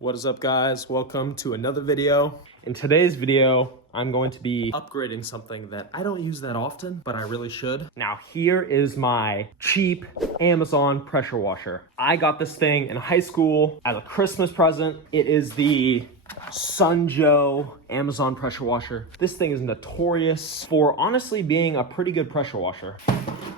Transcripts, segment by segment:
What is up, guys? Welcome to another video. In today's video, I'm going to be upgrading something that I don't use that often, but I really should. Now, here is my cheap Amazon pressure washer. I got this thing in high school as a Christmas present. It is the Sunjo Amazon pressure washer. This thing is notorious for honestly being a pretty good pressure washer.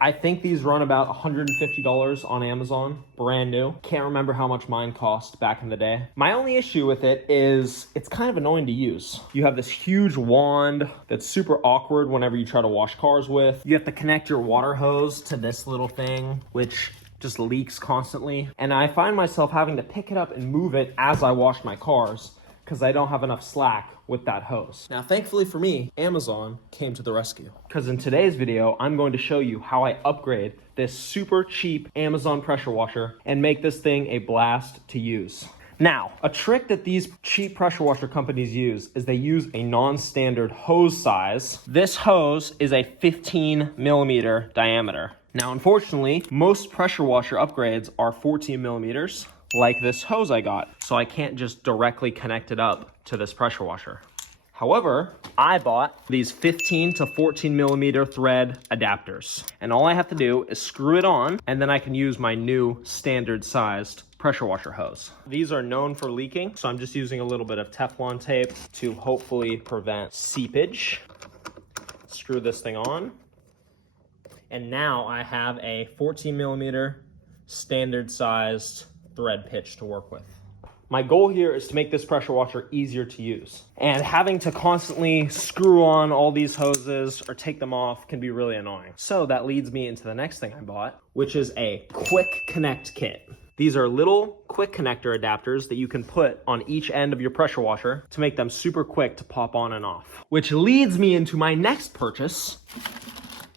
I think these run about $150 on Amazon, brand new. Can't remember how much mine cost back in the day. My only issue with it is it's kind of annoying to use. You have this huge wand that's super awkward whenever you try to wash cars with. You have to connect your water hose to this little thing, which just leaks constantly. And I find myself having to pick it up and move it as I wash my cars because I don't have enough slack with that hose. Now, thankfully for me, Amazon came to the rescue. Because in today's video, I'm going to show you how I upgrade this super cheap Amazon pressure washer and make this thing a blast to use. Now, a trick that these cheap pressure washer companies use is they use a non-standard hose size. This hose is a 15 millimeter diameter. Now, unfortunately, most pressure washer upgrades are 14 millimeters, like this hose I got. So I can't just directly connect it up to this pressure washer. However, I bought these 15 to 14 millimeter thread adapters. And all I have to do is screw it on, and then I can use my new standard sized pressure washer hose. These are known for leaking, so I'm just using a little bit of Teflon tape to hopefully prevent seepage. Screw this thing on. And now I have a 14 millimeter standard sized thread pitch to work with. My goal here is to make this pressure washer easier to use. And having to constantly screw on all these hoses or take them off can be really annoying. So that leads me into the next thing I bought, which is a quick connect kit. These are little quick connector adapters that you can put on each end of your pressure washer to make them super quick to pop on and off. Which leads me into my next purchase,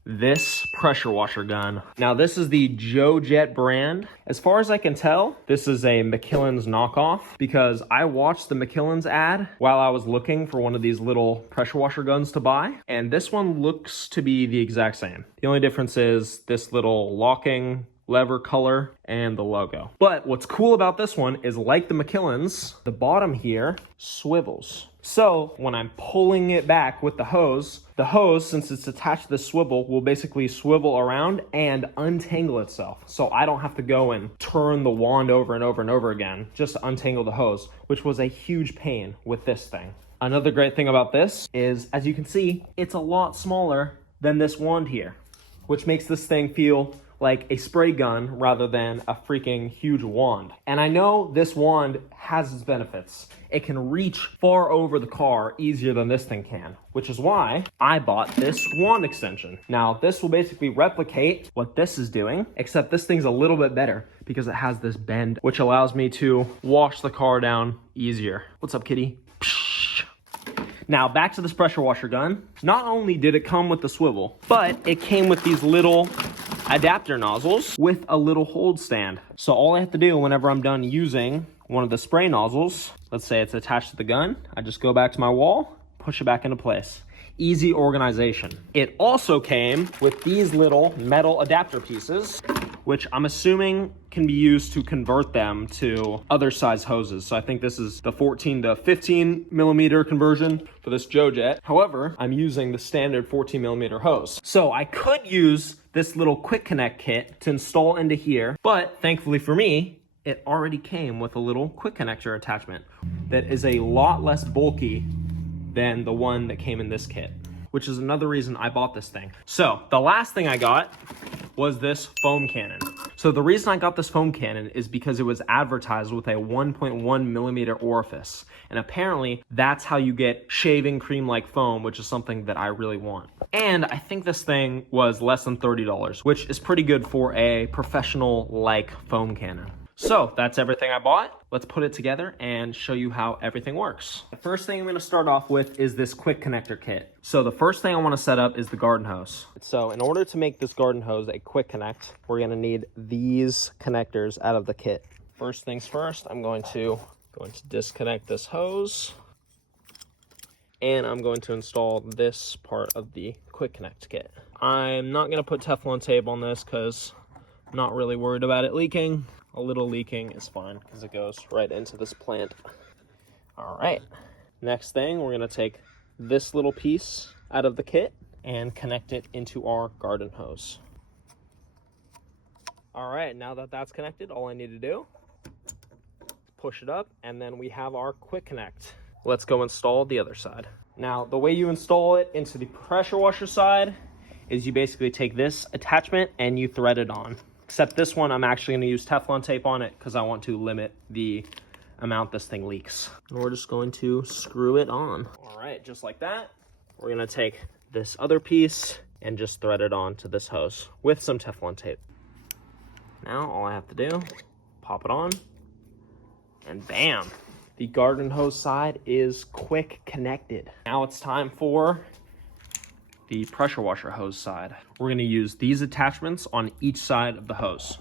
this pressure washer gun. Now, this is the JoJet brand. As far as I can tell, this is a Mikkellen's knockoff because I watched the Mikkellen's ad while I was looking for one of these little pressure washer guns to buy, and this one looks to be the exact same. The only difference is this little locking lever color and the logo. But what's cool about this one is, like the Mikkellen's, the bottom here swivels. So when I'm pulling it back with the hose, since it's attached to the swivel, will basically swivel around and untangle itself. So I don't have to go and turn the wand over and over and over again just to untangle the hose, which was a huge pain with this thing. Another great thing about this is, as you can see, it's a lot smaller than this wand here, which makes this thing feel like a spray gun rather than a freaking huge wand. And I know this wand has its benefits. It can reach far over the car easier than this thing can, which is why I bought this wand extension. Now, this will basically replicate what this is doing, except this thing's a little bit better because it has this bend, which allows me to wash the car down easier. What's up, kitty? Now, back to this pressure washer gun. Not only did it come with the swivel, but it came with these little adapter nozzles with a little hold stand. So all I have to do whenever I'm done using one of the spray nozzles, let's say it's attached to the gun, I just go back to my wall, push it back into place. Easy organization. It also came with these little metal adapter pieces, which I'm assuming can be used to convert them to other size hoses. So I think this is the 14 to 15 millimeter conversion for this JoJet. However, I'm using the standard 14 millimeter hose. So I could use this little quick connect kit to install into here, but thankfully for me, it already came with a little quick connector attachment that is a lot less bulky than the one that came in this kit, which is another reason I bought this thing. So the last thing I got was this foam cannon. So the reason I got this foam cannon is because it was advertised with a 1.1 millimeter orifice. And apparently that's how you get shaving cream-like foam, which is something that I really want. And I think this thing was less than $30, which is pretty good for a professional-like foam cannon. So that's everything I bought. Let's put it together and show you how everything works. The first thing I'm gonna start off with is this quick connector kit. So the first thing I wanna set up is the garden hose. So in order to make this garden hose a quick connect, we're gonna need these connectors out of the kit. First things first, I'm going to disconnect this hose, and I'm going to install this part of the quick connect kit. I'm not gonna put Teflon tape on this because I'm not really worried about it leaking. A little leaking is fine because it goes right into this plant. All right, next thing, we're gonna take this little piece out of the kit and connect it into our garden hose. All right, now that that's connected, all I need to do, push it up, and then we have our quick connect. Let's go install the other side. Now, the way you install it into the pressure washer side is you basically take this attachment and you thread it on. Except this one, I'm actually gonna use Teflon tape on it because I want to limit the amount this thing leaks. And we're just going to screw it on. All right, just like that. We're gonna take this other piece and just thread it on to this hose with some Teflon tape. Now, all I have to do, pop it on, and bam. The garden hose side is quick connected. Now it's time for the pressure washer hose side. We're gonna use these attachments on each side of the hose.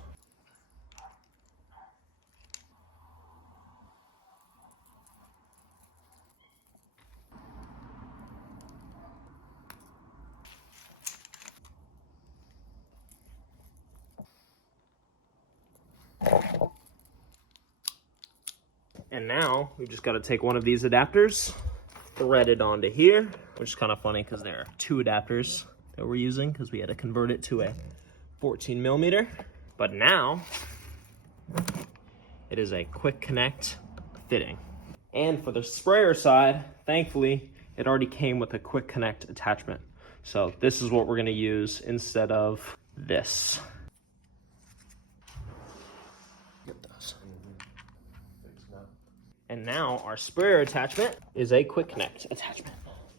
And now we've just gotta take one of these adapters, thread it onto here, which is kind of funny because there are two adapters that we're using because we had to convert it to a 14 millimeter. But now it is a quick connect fitting. And for the sprayer side, thankfully, it already came with a quick connect attachment. So this is what we're gonna use instead of this. Get those. And now our sprayer attachment is a quick connect attachment.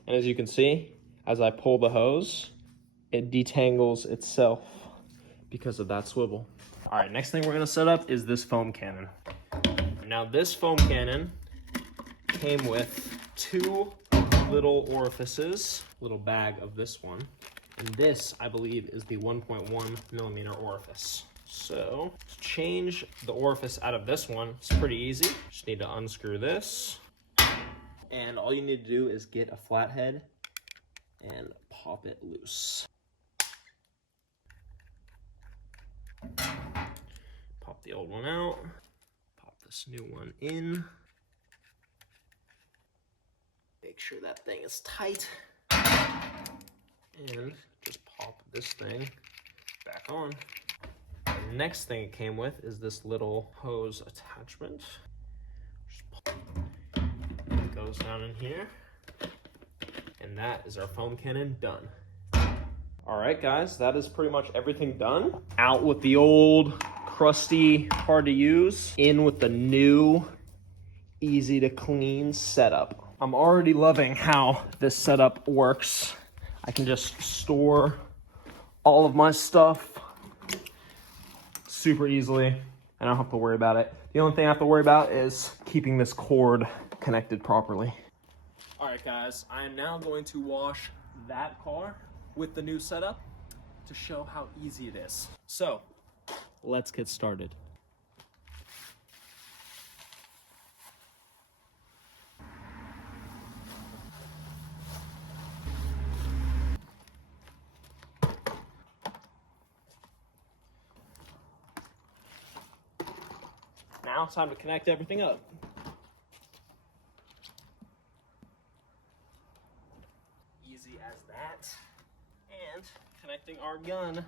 And as you can see, as I pull the hose, it detangles itself because of that swivel. All right, next thing we're gonna set up is this foam cannon. Now this foam cannon came with two little orifices, little bag of this one. And this, I believe, is the 1.1 millimeter orifice. So to change the orifice out of this one, it's pretty easy. Just need to unscrew this. And all you need to do is get a flathead and pop it loose. Pop the old one out, pop this new one in. Make sure that thing is tight. And just pop this thing back on. The next thing it came with is this little hose attachment. It goes down in here. And that is our foam cannon done. All right, guys, that is pretty much everything done. Out with the old, crusty, hard to use. In with the new, easy to clean setup. I'm already loving how this setup works. I can just store all of my stuff super easily. I don't have to worry about it. The only thing I have to worry about is keeping this cord connected properly. All right, guys, I am now going to wash that car with the new setup to show how easy it is. So, let's get started. Now it's time to connect everything up. Easy as that. And connecting our gun.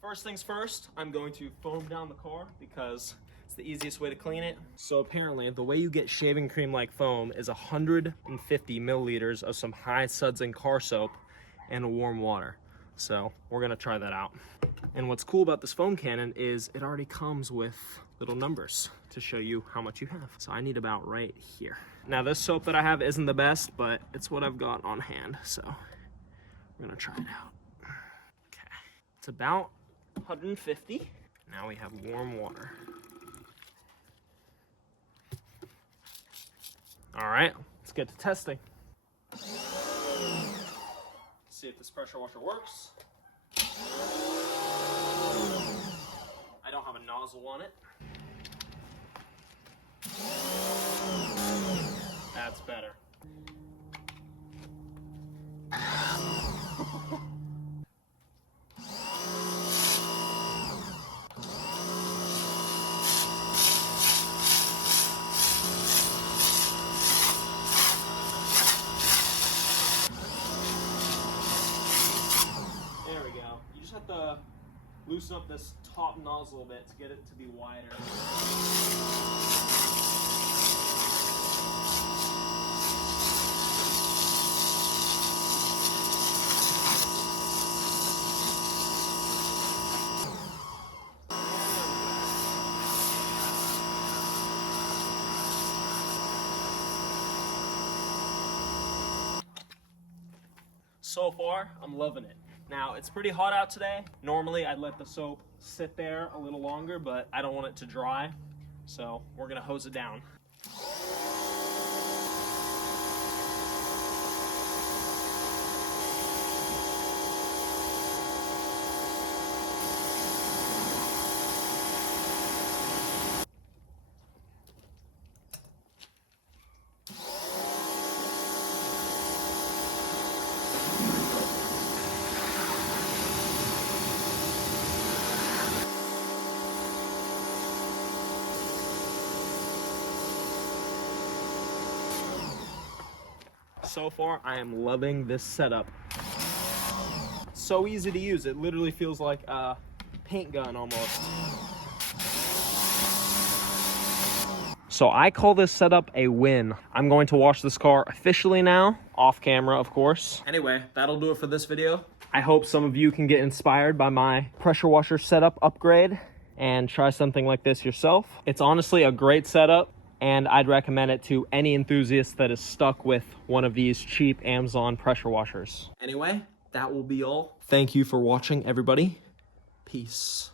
First things first, I'm going to foam down the car because it's the easiest way to clean it. So apparently the way you get shaving cream like foam is 150 milliliters of some high sudsing car soap and warm water. So we're gonna try that out. And what's cool about this foam cannon is it already comes with little numbers to show you how much you have. So I need about right here. Now this soap that I have isn't the best, but it's what I've got on hand. So we're gonna try it out. Okay, it's about 150. Now we have warm water. All right, let's get to testing. See if this pressure washer works. I don't have a nozzle on it. That's better. go. You just have to loosen up this top nozzle a bit to get it to be wider. So far, I'm loving it. Now, it's pretty hot out today. Normally, I'd let the soap sit there a little longer, but I don't want it to dry, so we're gonna hose it down. So far, I am loving this setup. So easy to use. It literally feels like a paint gun almost. So I call this setup a win. I'm going to wash this car officially now, off camera, of course. Anyway, that'll do it for this video. I hope some of you can get inspired by my pressure washer setup upgrade and try something like this yourself. It's honestly a great setup, and I'd recommend it to any enthusiast that is stuck with one of these cheap Amazon pressure washers. Anyway, that will be all. Thank you for watching, everybody. Peace.